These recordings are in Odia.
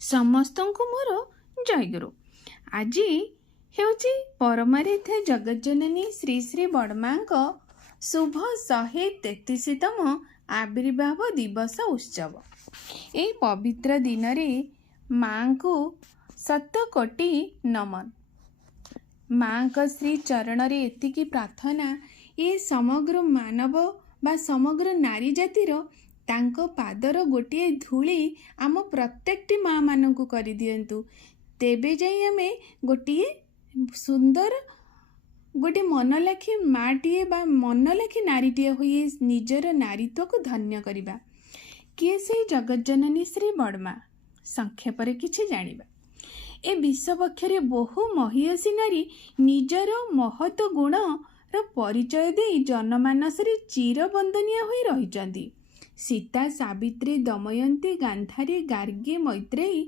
ସମସ୍ତଙ୍କୁ ମୋର ଜୟଗୁରୁ। ଆଜି ହେଉଛି ପରମାରିଥ ଜଗଜ୍ଜନନୀ ଶ୍ରୀ ଶ୍ରୀ ବଡ଼ମାଙ୍କ ଶୁଭ 133ତମ ଆବିର୍ଭାବ ଦିବସ ଉତ୍ସବ। ଏହି ପବିତ୍ର ଦିନରେ ମାଙ୍କୁ ଶତକୋଟି ନମନ। ମାଙ୍କ ଶ୍ରୀ ଚରଣରେ ଏତିକି ପ୍ରାର୍ଥନା, ଏ ସମଗ୍ର ମାନବ ବା ସମଗ୍ର ନାରୀ ଜାତିର ତାଙ୍କ ପାଦର ଗୋଟିଏ ଧୂଳି ଆମ ପ୍ରତ୍ୟେକଟି ମା ମାନଙ୍କୁ କରିଦିଅନ୍ତୁ। ତେବେ ଯାଇ ଆମେ ଗୋଟିଏ ସୁନ୍ଦର ଗୋଟିଏ ମନଲାଖି ମାଟିଏ ବା ମନଲାଖି ନାରୀଟିଏ ହୋଇ ନିଜର ନାରୀତ୍ୱକୁ ଧନ୍ୟ କରିବା। କିଏ ସେଇ ଜଗଜ୍ଜନନୀ ଶ୍ରୀ ବଡ଼ମା? ସଂକ୍ଷେପରେ କିଛି ଜାଣିବା। ଏ ବିଶ୍ୱବକ୍ଷରେ ବହୁ ମହିୟସୀ ନାରୀ ନିଜର ମହତ ଗୁଣର ପରିଚୟ ଦେଇ ଜନମାନସରେ ଚିରବନ୍ଦନୀୟ ହୋଇ ରହିଛନ୍ତି। ସୀତା, ସାବିତ୍ରୀ, ଦମୟନ୍ତୀ, ଗାନ୍ଧାରୀ, ଗାର୍ଗୀ, ମୈତ୍ରେୟୀ,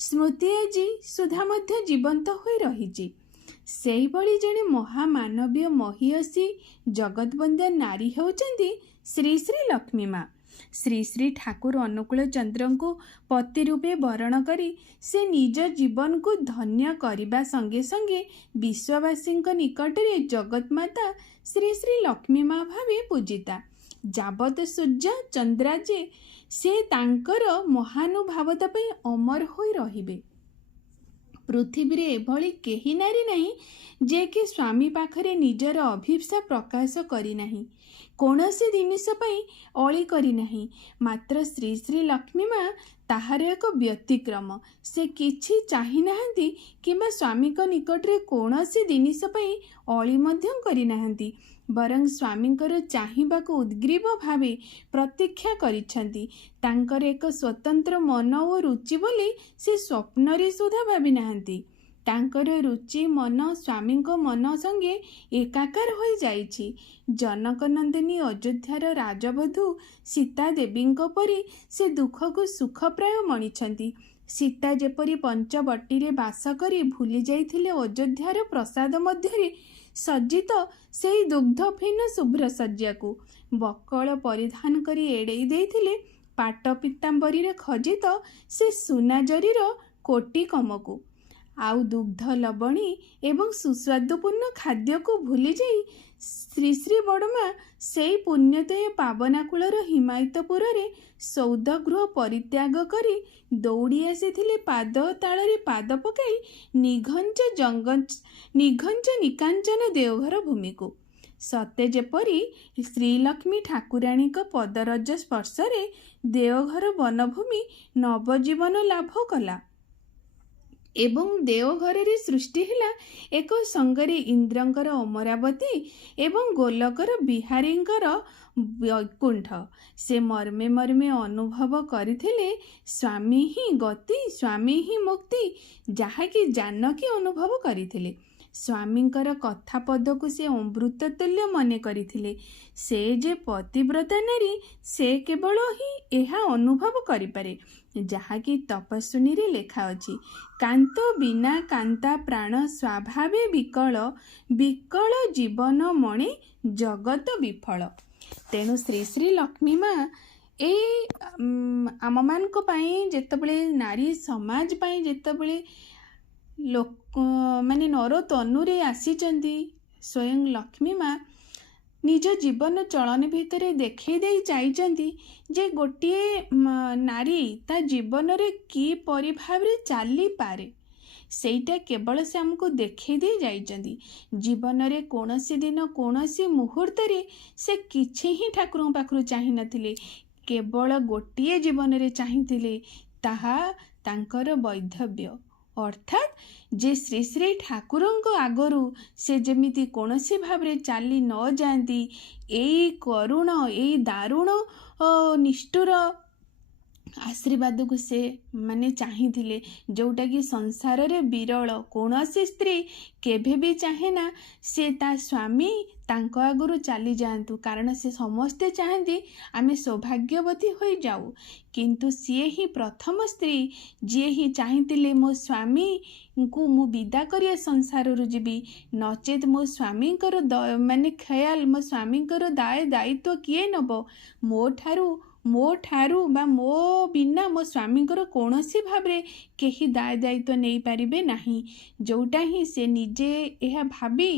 ସ୍ମୃତି ଆଜି ସୁଦ୍ଧା ମଧ୍ୟ ଜୀବନ୍ତ ହୋଇ ରହିଛି। ସେହିଭଳି ଜଣେ ମହାମାନବୀୟ ମହିୟସୀ ଜଗତବନ୍ଦ୍ୟା ନାରୀ ହେଉଛନ୍ତି ଶ୍ରୀ ଶ୍ରୀ ଲକ୍ଷ୍ମୀ ମା। ଶ୍ରୀ ଶ୍ରୀ ଠାକୁର ଅନୁକୂଳ ଚନ୍ଦ୍ରଙ୍କୁ ପତି ରୂପେ ବରଣ କରି ସେ ନିଜ ଜୀବନକୁ ଧନ୍ୟ କରିବା ସଙ୍ଗେ ସଙ୍ଗେ ବିଶ୍ୱବାସୀଙ୍କ ନିକଟରେ ଜଗତମାତା ଶ୍ରୀ ଶ୍ରୀ ଲକ୍ଷ୍ମୀ ମା ଭାବେ ପୂଜିତା। ଯାବତ ସୂର୍ଯ୍ୟ ଚନ୍ଦ୍ରାଜେ ସେ ତାଙ୍କର ମହାନୁଭାବତା ପାଇଁ ଅମର ହୋଇ ରହିବେ। ପୃଥିବୀରେ ଏଭଳି କେହି ନାରୀ ନାହିଁ ଯେ କି ସ୍ୱାମୀ ପାଖରେ ନିଜର ଅଭିପ୍ସା ପ୍ରକାଶ କରିନାହିଁ, କୌଣସି ଜିନିଷ ପାଇଁ ଅଳି କରିନାହିଁ। ମାତ୍ର ଶ୍ରୀ ଶ୍ରୀ ଲକ୍ଷ୍ମୀ ମା ତାହାର ଏକ ବ୍ୟତିକ୍ରମ। ସେ କିଛି ଚାହିଁନାହାନ୍ତି କିମ୍ବା ସ୍ୱାମୀଙ୍କ ନିକଟରେ କୌଣସି ଜିନିଷ ପାଇଁ ଅଳି ମଧ୍ୟ କରିନାହାନ୍ତି, ବରଂ ସ୍ୱାମୀଙ୍କର ଚାହିଁବାକୁ ଉଦ୍ଗ୍ରୀବ ଭାବେ ପ୍ରତୀକ୍ଷା କରିଛନ୍ତି। ତାଙ୍କର ଏକ ସ୍ୱତନ୍ତ୍ର ମନ ଓ ରୁଚି ବୋଲି ସେ ସ୍ୱପ୍ନରେ ସୁଦ୍ଧା ଭାବି ନାହାନ୍ତି। ତାଙ୍କର ରୁଚି ମନ ସ୍ୱାମୀଙ୍କ ମନ ସଙ୍ଗେ ଏକାକାର ହୋଇଯାଇଛି। ଜନକନନ୍ଦିନୀ ଅଯୋଧ୍ୟାର ରାଜବଧୂ ସୀତା ଦେବୀଙ୍କ ପରି ସେ ଦୁଃଖକୁ ସୁଖପ୍ରାୟ ମଣିଛନ୍ତି। ସୀତା ଯେପରି ପଞ୍ଚବଟୀରେ ବାସ କରି ଭୁଲି ଯାଇଥିଲେ ଅଯୋଧ୍ୟାର ପ୍ରାସାଦ ମଧ୍ୟରେ ସଜ୍ଜିତ ସେହି ଦୁଗ୍ଧଫେନ ଶୁଭ୍ର ଶଯ୍ୟାକୁ, ବକଳ ପରିଧାନ କରି ଏଡ଼େଇ ଦେଇଥିଲେ ପାଟ ପୀତାମ୍ବରୀରେ ଖଜିତ ସେ ସୁନା ଜରିର କୋଟି କମକୁ, ଆଉ ଦୁଗ୍ଧ ଲବଣୀ ଏବଂ ସୁସ୍ୱାଦୁପୂର୍ଣ୍ଣ ଖାଦ୍ୟକୁ ଭୁଲିଯାଇ ଶ୍ରୀ ଶ୍ରୀ ବଡ଼ମା ସେଇ ପୁଣ୍ୟତୟ ପାବନାକୁଳର ହିମାୟିତପୁରରେ ସୌଦଗୃହ ପରିତ୍ୟାଗ କରି ଦୌଡ଼ି ଆସିଥିଲେ ପାଦ ତାଳରେ ପାଦ ପକାଇ ନିଘଞ୍ଚ ନିକାଞ୍ଚନ ଦେଓଘର ଭୂମିକୁ। ସତେ ଯେପରି ଶ୍ରୀଲକ୍ଷ୍ମୀ ଠାକୁରାଣୀଙ୍କ ପଦରଜ ସ୍ପର୍ଶରେ ଦେଓଘର ବନଭୂମି ନବଜୀବନ ଲାଭ କଲା ଏବଂ ଦେଓଘରରେ ସୃଷ୍ଟି ହେଲା ଏକ ସଙ୍ଗରେ ଇନ୍ଦ୍ରଙ୍କର ଅମରାବତୀ ଏବଂ ଗୋଲକର ବିହାରୀଙ୍କର ବୈକୁଣ୍ଠ। ସେ ମର୍ମେ ମର୍ମେ ଅନୁଭବ କରିଥିଲେ ସ୍ୱାମୀ ହିଁ ଗତି, ସ୍ୱାମୀ ହିଁ ମୁକ୍ତି, ଯାହାକି ଜାନକୀ ଅନୁଭବ କରିଥିଲେ। ସ୍ୱାମୀଙ୍କର କଥା ପଦକୁ ସେ ଅମୃତ ତୁଲ୍ୟ ମନେ କରିଥିଲେ। ସେ ଯେ ପତିବ୍ରତା ନାରୀ, ସେ କେବଳ ହିଁ ଏହା ଅନୁଭବ କରିପାରେ, ଯାହାକି ତପସ୍ୱିନୀରେ ଲେଖା ଅଛି, କାନ୍ତ ବିନା କାନ୍ତା ପ୍ରାଣ ସ୍ୱଭାବେ ବିକଳ, ବିକଳ ଜୀବନ ମଣେ ଜଗତ ବିଫଳ। ତେଣୁ ଶ୍ରୀ ଶ୍ରୀ ଲକ୍ଷ୍ମୀ ମା ଆମମାନଙ୍କ ପାଇଁ ଯେତେବେଳେ ନାରୀ ସମାଜ ପାଇଁ ଯେତେବେଳେ ମାନେ ନର ତନୁରେ ଆସିଛନ୍ତି, ସ୍ୱୟଂ ଲକ୍ଷ୍ମୀ ମା ନିଜ ଜୀବନ ଚଳନ ଭିତରେ ଦେଖେଇ ଦେଇ ଯାଇଛନ୍ତି ଯେ ଗୋଟିଏ ନାରୀ ତା ଜୀବନରେ କିପରି ଭାବରେ ଚାଲିପାରେ। ସେଇଟା କେବଳ ସେ ଆମକୁ ଦେଖେଇ ଦେଇ ଯାଇଛନ୍ତି। ଜୀବନରେ କୌଣସି ଦିନ କୌଣସି ମୁହୂର୍ତ୍ତରେ ସେ କିଛି ହିଁ ଠାକୁରଙ୍କ ପାଖରୁ ଚାହିଁନଥିଲେ, କେବଳ ଗୋଟିଏ ଜୀବନରେ ଚାହିଁଥିଲେ, ତାହା ତାଙ୍କର ବୈଧବ୍ୟ, ଅର୍ଥାତ୍ ଯେ ଶ୍ରୀ ଶ୍ରୀ ଠାକୁରଙ୍କ ଆଗରୁ ସେ ଯେମିତି କୌଣସି ଭାବରେ ଚାଲି ନ ଯାଆନ୍ତି, ଏଇ କରୁଣ ଏଇ ଦାରୁଣ ନିଷ୍ଠୁର ଆଶୀର୍ବାଦକୁ ସେ ମାନେ ଚାହିଁଥିଲେ, ଯେଉଁଟାକି ସଂସାରରେ ବିରଳ। କୌଣସି ସ୍ତ୍ରୀ କେବେ ବି ଚାହେଁ ନା ସେ ତା ସ୍ୱାମୀ ତାଙ୍କ ଆଗରୁ ଚାଲିଯାଆନ୍ତୁ, କାରଣ ସେ ସମସ୍ତେ ଚାହାନ୍ତି ଆମେ ସୌଭାଗ୍ୟବତୀ ହୋଇଯାଉ। କିନ୍ତୁ ସିଏ ହିଁ ପ୍ରଥମ ସ୍ତ୍ରୀ ଯିଏ ହିଁ ଚାହିଁଥିଲେ ମୋ ସ୍ୱାମୀଙ୍କୁ ମୁଁ ବିଦା କରି ସଂସାରରୁ ଯିବି, ନଚେତ୍ ମୋ ସ୍ୱାମୀଙ୍କର ମାନେ ଖ୍ୟାଲ, ମୋ ସ୍ୱାମୀଙ୍କର ଦାୟ ଦାୟିତ୍ୱ କିଏ ନେବ? ମୋ ଠାରୁ ମୋ ଠାରୁ ବା ମୋ ବିନା ମୋ ସ୍ୱାମୀଙ୍କର କୌଣସି ଭାବରେ କେହି ଦାୟିତ୍ୱ ନେଇପାରିବେ ନାହିଁ। ଯେଉଁଟା ହିଁ ସେ ନିଜେ ଏହା ଭାବି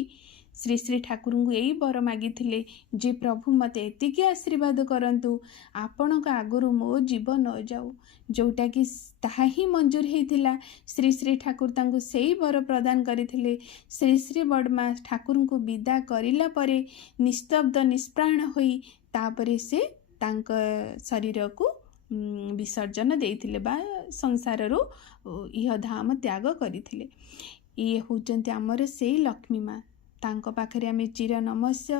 ଶ୍ରୀ ଶ୍ରୀ ଠାକୁରଙ୍କୁ ଏଇ ବର ମାଗିଥିଲେ ଯେ ପ୍ରଭୁ ମୋତେ ଏତିକି ଆଶୀର୍ବାଦ କରନ୍ତୁ, ଆପଣଙ୍କ ଆଗରୁ ମୋ ଜୀବ ନ ଯାଉ। ଯେଉଁଟାକି ତାହା ହିଁ ମଞ୍ଜୁର ହେଇଥିଲା। ଶ୍ରୀ ଶ୍ରୀ ଠାକୁର ତାଙ୍କୁ ସେଇ ବର ପ୍ରଦାନ କରିଥିଲେ। ଶ୍ରୀ ଶ୍ରୀ ବଡ଼ମା ଠାକୁରଙ୍କୁ ବିଦା କରିଲା ପରେ ନିସ୍ତବ୍ଧ ନିଷ୍ପ୍ରାଣ ହୋଇ ତାପରେ ସେ ତାଙ୍କ ଶରୀରକୁ ବିସର୍ଜନ ଦେଇଥିଲେ ବା ସଂସାରରୁ ଇହଧାମ ତ୍ୟାଗ କରିଥିଲେ। ଇଏ ହେଉଛନ୍ତି ଆମର ସେଇ ଲକ୍ଷ୍ମୀ ମା। ତାଙ୍କ ପାଖରେ ଆମେ ଚିର ନମସ୍ୟ,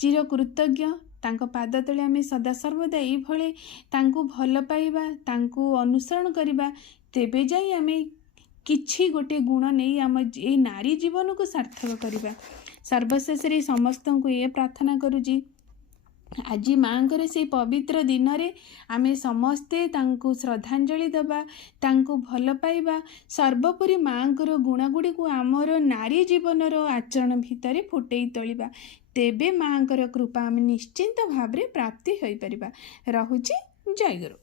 ଚିର କୃତଜ୍ଞ। ତାଙ୍କ ପାଦ ତଳେ ଆମେ ସଦାସର୍ବଦା ଏଇଭଳି ତାଙ୍କୁ ଭଲ ପାଇବା, ତାଙ୍କୁ ଅନୁସରଣ କରିବା। ତେବେ ଯାଇ ଆମେ କିଛି ଗୋଟେ ଗୁଣ ନେଇ ଆମ ଏଇ ନାରୀ ଜୀବନକୁ ସାର୍ଥକ କରିବା। ସର୍ବଶେଷରେ ସମସ୍ତଙ୍କୁ ଏ ପ୍ରାର୍ଥନା କରୁଛି, ଆଜି ମାଙ୍କର ସେଇ ପବିତ୍ର ଦିନରେ ଆମେ ସମସ୍ତେ ତାଙ୍କୁ ଶ୍ରଦ୍ଧାଞ୍ଜଳି ଦେବା, ତାଙ୍କୁ ଭଲ ପାଇବା। ସର୍ବୋପରି ମାଙ୍କର ଗୁଣଗୁଡ଼ିକୁ ଆମର ନାରୀ ଜୀବନର ଆଚରଣ ଭିତରେ ଫୁଟେଇ ତୋଳିବା। ତେବେ ମାଙ୍କର କୃପା ଆମେ ନିଶ୍ଚିନ୍ତ ଭାବରେ ପ୍ରାପ୍ତି ହୋଇପାରିବା। ରହୁଛି, ଜୟ ଗୁରୁ।